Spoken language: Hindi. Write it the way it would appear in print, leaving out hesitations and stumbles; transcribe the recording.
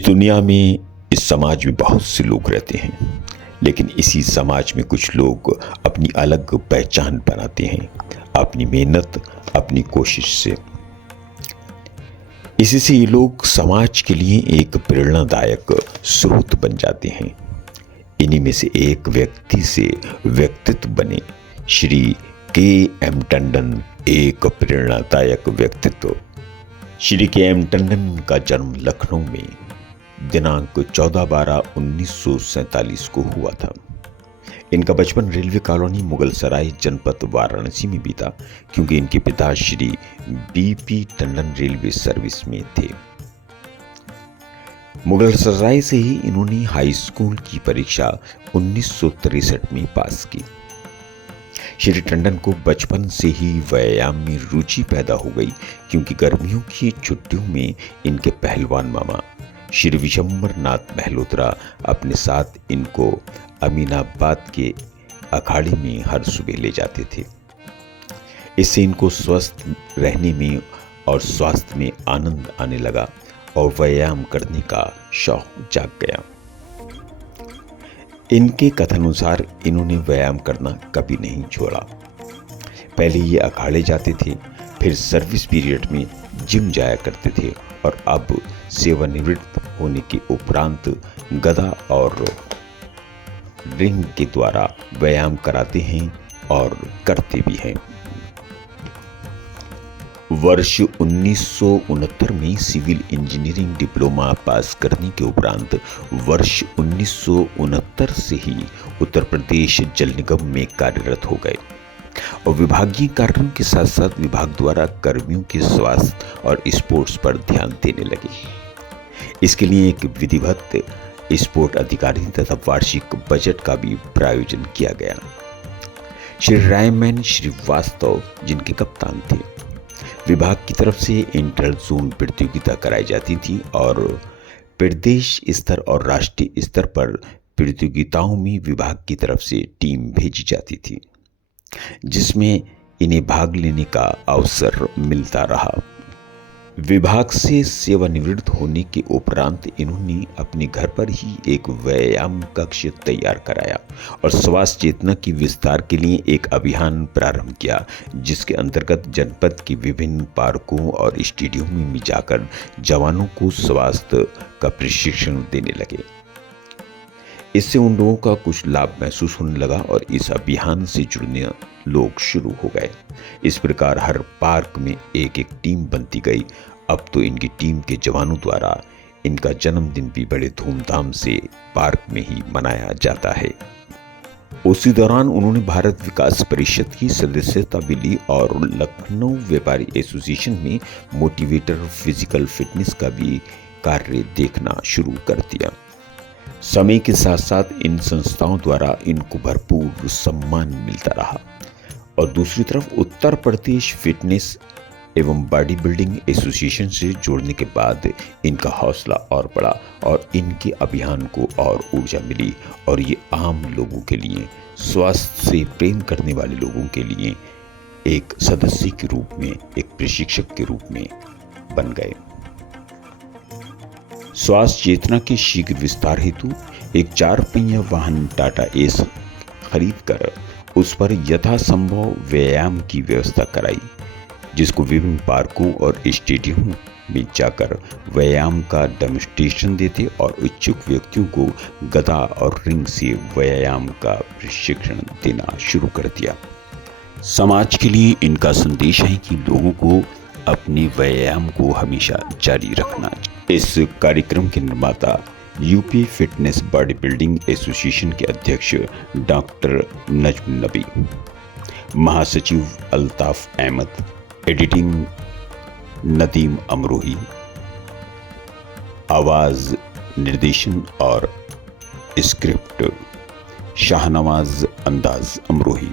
दुनिया में, इस समाज में बहुत से लोग रहते हैं, लेकिन इसी समाज में कुछ लोग अपनी अलग पहचान बनाते हैं, अपनी मेहनत, अपनी कोशिश से। इसी से ये लोग समाज के लिए एक प्रेरणादायक स्रोत बन जाते हैं। इन्हीं में से एक व्यक्ति से व्यक्तित्व बने श्री के.एम. टंडन एक प्रेरणादायक व्यक्तित्व। श्री के.एम. टंडन का जन्म लखनऊ में दिनांक 14/12/1947 को हुआ था। इनका बचपन रेलवे कॉलोनी मुगलसराय जनपद वाराणसी में बीता, क्योंकि इनके पिता Shri BP. Tandon railway service में थे। मुगलसराय से ही इन्होंने हाई स्कूल की परीक्षा 1963 में पास की। श्री टंडन को बचपन से ही व्यायाम में रुचि पैदा हो गई, क्योंकि गर्मियों की छुट्टियों में इनके पहलवान मामा श्री विशंबर नाथ मल्होत्रा अपने साथ इनको अमीनाबाद के अखाड़े में हर सुबह ले जाते थे। इससे इनको स्वस्थ रहने में और स्वास्थ्य में आनंद आने लगा और व्यायाम करने का शौक जाग गया। इनके कथनानुसार इन्होंने व्यायाम करना कभी नहीं छोड़ा। पहले ये अखाड़े जाते थे, फिर सर्विस पीरियड में जिम जाया करते थे और अब सेवानिवृत्त होने के उपरांत गदा और रिंग के द्वारा व्यायाम कराते हैं और करते भी हैं। वर्ष 1969 में सिविल इंजीनियरिंग डिप्लोमा पास करने के उपरांत वर्ष 1969 से ही उत्तर प्रदेश जल निगम में कार्यरत हो गए और विभागीय कार्यों के साथ साथ विभाग द्वारा कर्मियों के स्वास्थ्य और स्पोर्ट्स पर ध्यान देने लगे। इसके लिए एक विधिवत स्पोर्ट अधिकारी तथा वार्षिक बजट का भी प्रायोजन किया गया। श्री रायमैन श्रीवास्तव जिनके कप्तान थे। विभाग की तरफ से इंटर जोन प्रतियोगिता कराई जाती थी और प्रदेश स्तर और राष्ट्रीय स्तर पर प्रतियोगिताओं में विभाग की तरफ से टीम भेजी जाती थी, जिसमें इन्हें भाग लेने का अवसर मिलता रहा। विभाग से सेवानिवृत्त होने के उपरांत इन्होंने अपने घर पर ही एक व्यायाम कक्ष तैयार कराया और स्वास्थ्य चेतना की विस्तार के लिए एक अभियान प्रारंभ किया, जिसके अंतर्गत जनपद के विभिन्न पार्कों और स्टेडियमों में जाकर जवानों को स्वास्थ्य का प्रशिक्षण देने लगे। इससे उन लोगों का कुछ लाभ महसूस होने लगा और इस अभियान से जुड़ने लोग शुरू हो गए। इस प्रकार हर पार्क में एक एक टीम बनती गई। अब तो इनकी टीम के जवानों द्वारा इनका जन्मदिन भी बड़े धूमधाम से पार्क में ही मनाया जाता है। उसी दौरान उन्होंने भारत विकास परिषद की सदस्यता भी ली और लखनऊ व्यापारी एसोसिएशन में मोटिवेटर फिजिकल फिटनेस का भी कार्य देखना शुरू कर दिया। समय के साथ साथ इन संस्थाओं द्वारा इनको भरपूर सम्मान मिलता रहा और दूसरी तरफ उत्तर प्रदेश फिटनेस एवं बॉडी बिल्डिंग एसोसिएशन से जोड़ने के बाद इनका हौसला और बढ़ा और इनके अभियान को और ऊर्जा मिली और ये आम लोगों के लिए, स्वास्थ्य से प्रेम करने वाले लोगों के लिए एक सदस्य के रूप में, एक प्रशिक्षक के रूप में बन गए। स्वास्थ्य चेतना के शीघ्र विस्तार हेतु एक 4 पहिया वाहन टाटा एस खरीद कर उस पर यथासंभव व्यायाम की व्यवस्था कराई, जिसको विभिन्न पार्कों और स्टेडियमों में जाकर व्यायाम का डेमोन्स्ट्रेशन देते और इच्छुक व्यक्तियों को गदा और रिंग से व्यायाम का प्रशिक्षण देना शुरू कर दिया। समाज के लिए इनका संदेश है कि लोगों को अपने व्यायाम को हमेशा जारी रखना चाहिए। इस कार्यक्रम के निर्माता UP fitness body building association के अध्यक्ष डॉक्टर नजम नबी, महासचिव अल्ताफ अहमद, एडिटिंग नदीम अमरोही, आवाज निर्देशन और स्क्रिप्ट शाहनवाज अंदाज अमरोही।